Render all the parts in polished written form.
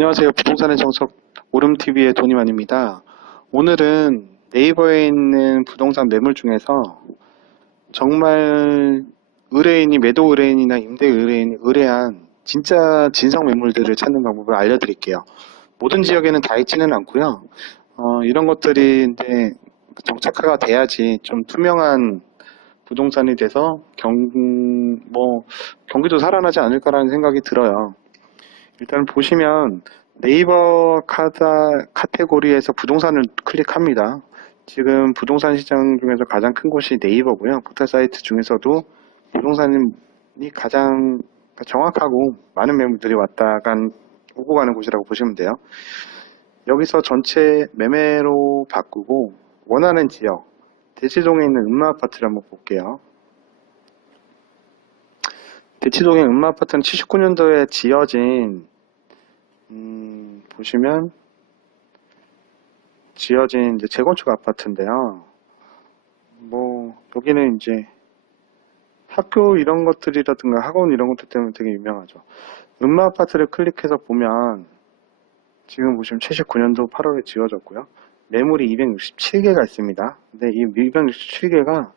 안녕하세요. 부동산의 정석 오름TV의 도니만입니다. 오늘은 네이버에 있는 부동산 매물 중에서 정말 의뢰인이 매도 의뢰인이나 임대 의뢰인이 의뢰한 진짜 진성 매물들을 찾는 방법을 알려드릴게요. 모든 지역에는 다 있지는 않고요. 이런 것들이 이제 정착화가 돼야지 좀 투명한 부동산이 돼서 경기도 살아나지 않을까라는 생각이 들어요. 일단 보시면 네이버 카테고리에서 부동산을 클릭합니다. 지금 부동산 시장 중에서 가장 큰 곳이 네이버고요. 포털 사이트 중에서도 부동산이 가장 정확하고 많은 매물들이 오고 가는 곳이라고 보시면 돼요. 여기서 전체 매매로 바꾸고 원하는 지역, 대치동에 있는 음마아파트를 한번 볼게요. 대치동의 음마아파트는 79년도에 지어진 보시면 지어진 이제 재건축 아파트인데요. 여기는 이제 학교 이런 것들이라든가 학원 이런 것들 때문에 되게 유명하죠. 음마 아파트를 클릭해서 보면 지금 보시면 79년도 8월에 지어졌고요. 매물이 267개가 있습니다. 근데 이 267개가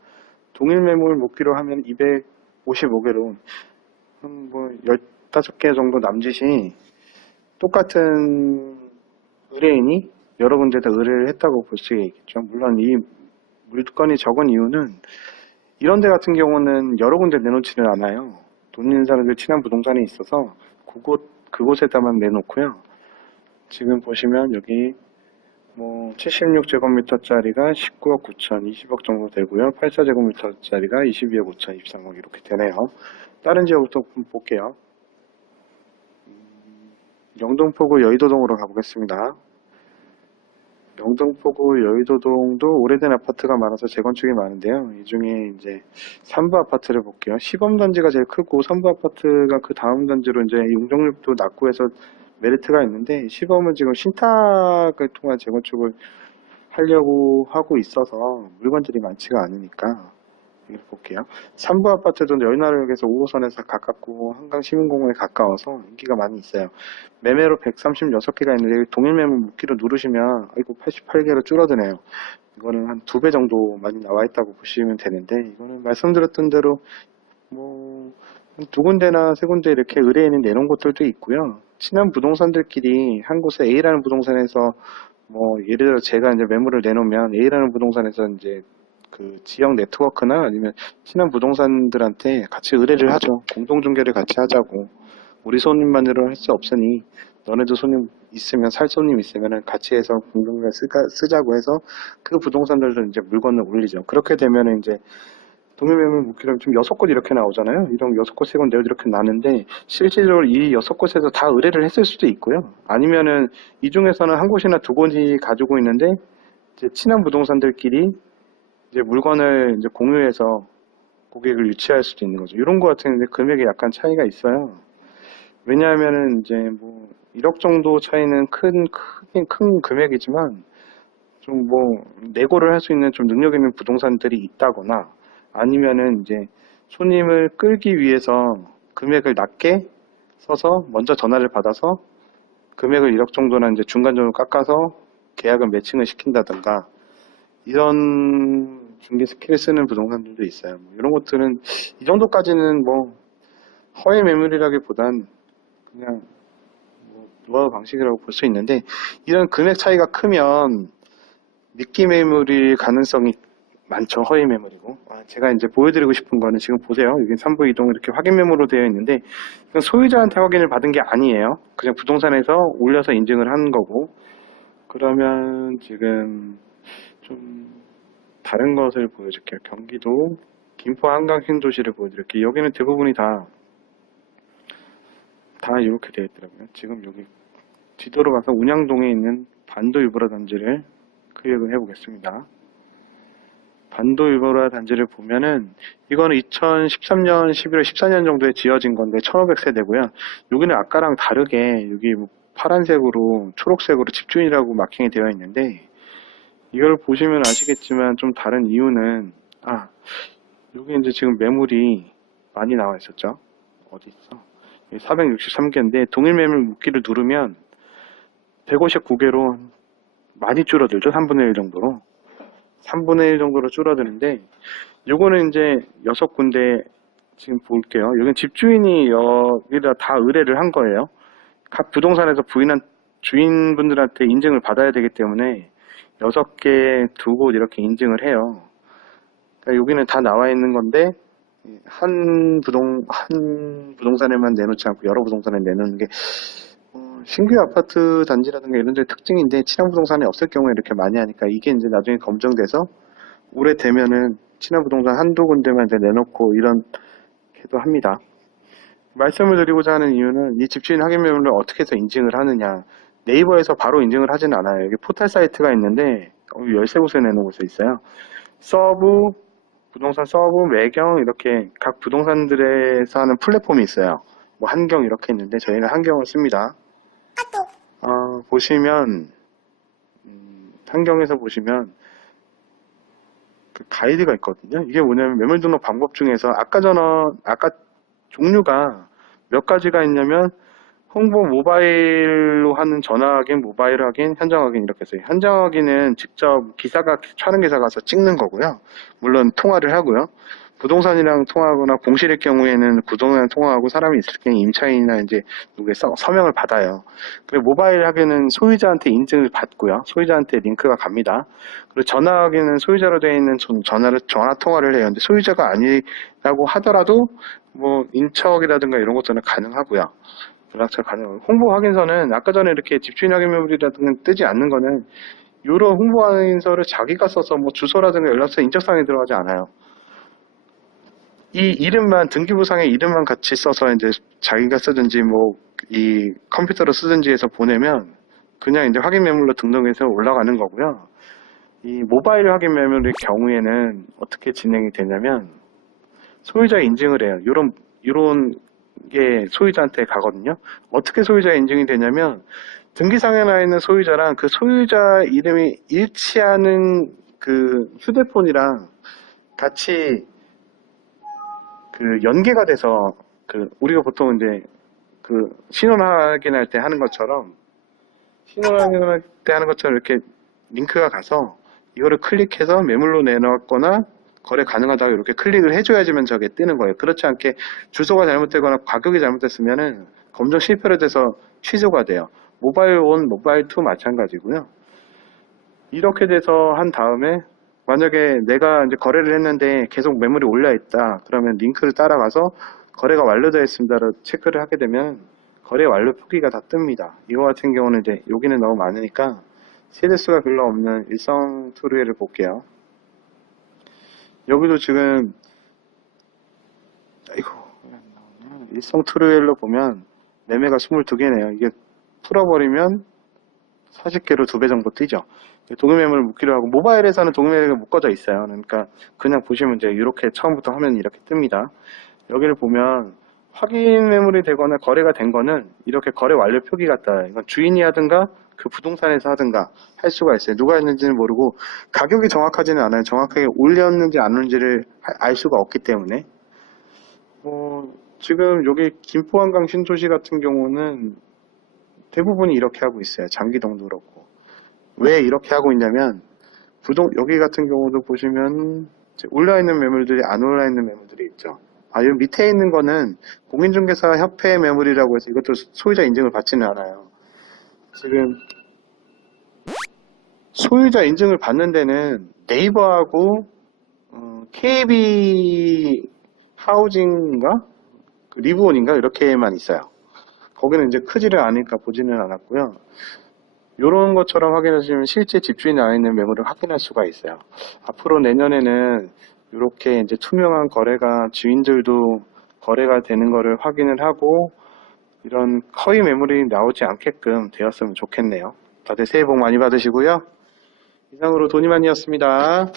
동일 매물 목기로 하면 255개로 한 15개 정도 남짓이 똑같은 의뢰인이 여러 군데다 의뢰를 했다고 볼 수 있겠죠. 물론 이 물건이 적은 이유는 이런 데 같은 경우는 여러 군데 내놓지는 않아요. 돈 있는 사람들 친한 부동산이 있어서 그곳에다만 내놓고요. 지금 보시면 여기 76제곱미터짜리가 19억 9천, 20억 정도 되고요. 84제곱미터짜리가 22억 5천, 23억 이렇게 되네요. 다른 지역부터 볼게요. 영등포구 여의도동으로 가보겠습니다. 영등포구 여의도동도 오래된 아파트가 많아서 재건축이 많은데요. 이 중에 이제 3부 아파트를 볼게요. 시범단지가 제일 크고 3부 아파트가 그 다음 단지로 이제 용적률도 낮고 해서 메리트가 있는데 시범은 지금 신탁을 통한 재건축을 하려고 하고 있어서 물건들이 많지가 않으니까 이렇게 볼게요. 3부 아파트도 여의나루역에서 5호선에서 가깝고 한강시민공원에 가까워서 인기가 많이 있어요. 매매로 136개가 있는데 동일 매물 묶기로 누르시면 아이고 88개로 줄어드네요. 이거는 한 2배 정도 많이 나와 있다고 보시면 되는데 이거는 말씀드렸던 대로 두 군데나 세 군데 이렇게 의뢰인이 내놓은 곳들도 있고요. 친한 부동산들끼리 한 곳에 A라는 부동산에서 예를 들어 제가 이제 매물을 내놓으면 A라는 부동산에서 이제 그 지역 네트워크나 아니면 친한 부동산들한테 같이 의뢰를 하죠. 공동중개를 같이 하자고. 우리 손님만으로 할 수 없으니 너네도 손님 있으면 살 손님 있으면 같이 해서 공동중개 쓰자고 해서 그 부동산들도 이제 물건을 올리죠. 그렇게 되면 이제 동일매물 묶기로 좀 6곳 이렇게 나오잖아요. 이런 6곳, 3곳, 4곳 이렇게 나는데 실질적으로 이 6곳에서 다 의뢰를 했을 수도 있고요. 아니면은 이 중에서는 한 곳이나 두 곳이 가지고 있는데 이제 친한 부동산들끼리 이제 물건을 이제 공유해서 고객을 유치할 수도 있는 거죠. 이런 거 같은데 금액이 약간 차이가 있어요. 왜냐하면은 이제 1억 정도 차이는 크긴 큰 금액이지만 좀 내고를 할 수 있는 좀 능력 있는 부동산들이 있다거나 아니면은 이제 손님을 끌기 위해서 금액을 낮게 써서 먼저 전화를 받아서 금액을 1억 정도나 이제 중간적으로 깎아서 계약을 매칭을 시킨다든가 이런 중개 스킬을 쓰는 부동산들도 있어요. 이런 것들은 이 정도까지는 허위 매물이라기보단 그냥 노하우 방식이라고 볼 수 있는데 이런 금액 차이가 크면 미끼 매물일 가능성이 많죠. 허위 매물이고. 제가 이제 보여드리고 싶은 거는 지금 보세요. 여기 3부 이동 이렇게 확인 매물로 되어 있는데 이건 소유자한테 확인을 받은 게 아니에요. 그냥 부동산에서 올려서 인증을 하는 거고. 그러면 지금 좀 다른 것을 보여줄게요. 경기도 김포 한강 신도시를 보여드릴게요. 여기는 대부분이 다 이렇게 되어 있더라고요. 지금 여기 지도로 가서 운양동에 있는 반도 유보라 단지를 클릭을 해보겠습니다. 반도 유보라 단지를 보면은 이거는 2013년 11월 14년 정도에 지어진 건데 1500세대고요. 여기는 아까랑 다르게 여기 파란색으로 초록색으로 집주인이라고 마킹이 되어 있는데 이걸 보시면 아시겠지만 좀 다른 이유는 여기 이제 지금 매물이 많이 나와 있었죠. 어디 있어? 463개인데 동일 매물 묶기를 누르면 159개로 많이 줄어들죠. 3분의 1 정도로. 3분의 1 정도로 줄어드는데, 요거는 이제 6군데 지금 볼게요. 여긴 집주인이 여기다 다 의뢰를 한 거예요. 각 부동산에서 주인분들한테 인증을 받아야 되기 때문에 6개, 2곳 이렇게 인증을 해요. 그러니까 여기는 다 나와 있는 건데, 한 부동산에만 내놓지 않고 여러 부동산에 내놓는 게, 신규 아파트 단지라든가 이런 데 특징인데, 친환부동산에 없을 경우에 이렇게 많이 하니까 이게 이제 나중에 검증돼서 오래되면은 친환부동산 한두 군데만 이제 내놓고 이렇게도 합니다. 말씀을 드리고자 하는 이유는 이 집주인 확인 매물을 어떻게 해서 인증을 하느냐. 네이버에서 바로 인증을 하진 않아요. 여기 포털 사이트가 있는데 13곳에 내놓은 곳에 있어요. 서브, 부동산 서브, 매경 이렇게 각 부동산들에서 하는 플랫폼이 있어요. 뭐 한경 이렇게 있는데 저희는 한경을 씁니다. 보시면 한경에서 보시면 그 가이드가 있거든요. 이게 뭐냐면 매물 등록 방법 중에서 아까 종류가 몇 가지가 있냐면 홍보 모바일로 하는 전화 확인, 모바일 확인, 현장 확인 이렇게 해서 현장 확인은 직접 촬영 기사 가서 찍는 거고요. 물론 통화를 하고요. 부동산이랑 통화하거나 공실일 경우에는 부동산이랑 통화하고 사람이 있을 경우 임차인이나 이제 누구의 서명을 받아요. 그리고 모바일 확인은 소유자한테 인증을 받고요. 소유자한테 링크가 갑니다. 그리고 전화 확인은 소유자로 되어 있는 전화 통화를 해요. 근데 소유자가 아니라고 하더라도 뭐 인척이라든가 이런 것들은 가능하고요. 연락처 가능하고 홍보 확인서는 아까 전에 이렇게 집주인 확인 매물이라든가 뜨지 않는 거는 이런 홍보 확인서를 자기가 써서 뭐 주소라든가 연락처 인적사항이 들어가지 않아요. 이 이름만 등기부상의 이름만 같이 써서 이제 자기가 쓰든지 뭐 이 컴퓨터로 쓰든지 해서 보내면 그냥 이제 확인 매물로 등록해서 올라가는 거고요. 이 모바일 확인 매물의 경우에는 어떻게 진행이 되냐면 소유자 인증을 해요. 이런 게 소유자한테 가거든요. 어떻게 소유자 인증이 되냐면 등기상에 나와 있는 소유자랑 그 소유자 이름이 일치하는 그 휴대폰이랑 같이 그 연계가 돼서 그 우리가 보통 이제 그 신원 확인할 때 하는 것처럼 이렇게 링크가 가서 이거를 클릭해서 매물로 내놨거나 거래 가능하다고 이렇게 클릭을 해줘야지만 저게 뜨는 거예요. 그렇지 않게 주소가 잘못되거나 가격이 잘못됐으면은 검증 실패로 돼서 취소가 돼요. 모바일 1, 모바일 2 마찬가지고요. 이렇게 돼서 한 다음에 만약에 내가 이제 거래를 했는데 계속 매물이 올려 있다. 그러면 링크를 따라가서 거래가 완료되었습니다를 체크를 하게 되면 거래 완료 표기가 다 뜹니다. 이거 같은 경우는 이제 여기는 너무 많으니까 세대수가 별로 없는 일성 트루엘을 볼게요. 여기도 지금 일성 트루엘로 보면 매매가 22개네요. 이게 풀어버리면 40개로 2배 정도 뜨죠. 동일매물을 묶기로 하고 모바일에서는 동일매물이 묶어져 있어요. 그러니까 그냥 보시면 이제 이렇게 처음부터 하면 이렇게 뜹니다. 여기를 보면 확인 매물이 되거나 거래가 된 거는 이렇게 거래 완료 표기가 떠요. 이건 주인이 하든가 그 부동산에서 하든가 할 수가 있어요. 누가 했는지는 모르고 가격이 정확하지는 않아요. 정확하게 올렸는지 안 올렸는지를 알 수가 없기 때문에 지금 여기 김포 한강 신도시 같은 경우는 대부분이 이렇게 하고 있어요. 장기동도 그렇고. 왜 이렇게 하고 있냐면 여기 같은 경우도 보시면 올라있는 매물들이 안 올라있는 매물들이 있죠. 여기 밑에 있는 거는 공인중개사 협회 매물이라고 해서 이것도 소유자 인증을 받지는 않아요. 지금 소유자 인증을 받는 데는 네이버하고 KB 하우징인가 리브온인가 이렇게만 있어요. 거기는 이제 크지를 않으니까 보지는 않았고요. 이런 것처럼 확인하시면 실제 집주인이 안에 있는 매물을 확인할 수가 있어요. 앞으로 내년에는 이렇게 이제 투명한 거래가 주인들도 거래가 되는 거를 확인을 하고 이런 허위 매물이 나오지 않게끔 되었으면 좋겠네요. 다들 새해 복 많이 받으시고요. 이상으로 도니만이었습니다.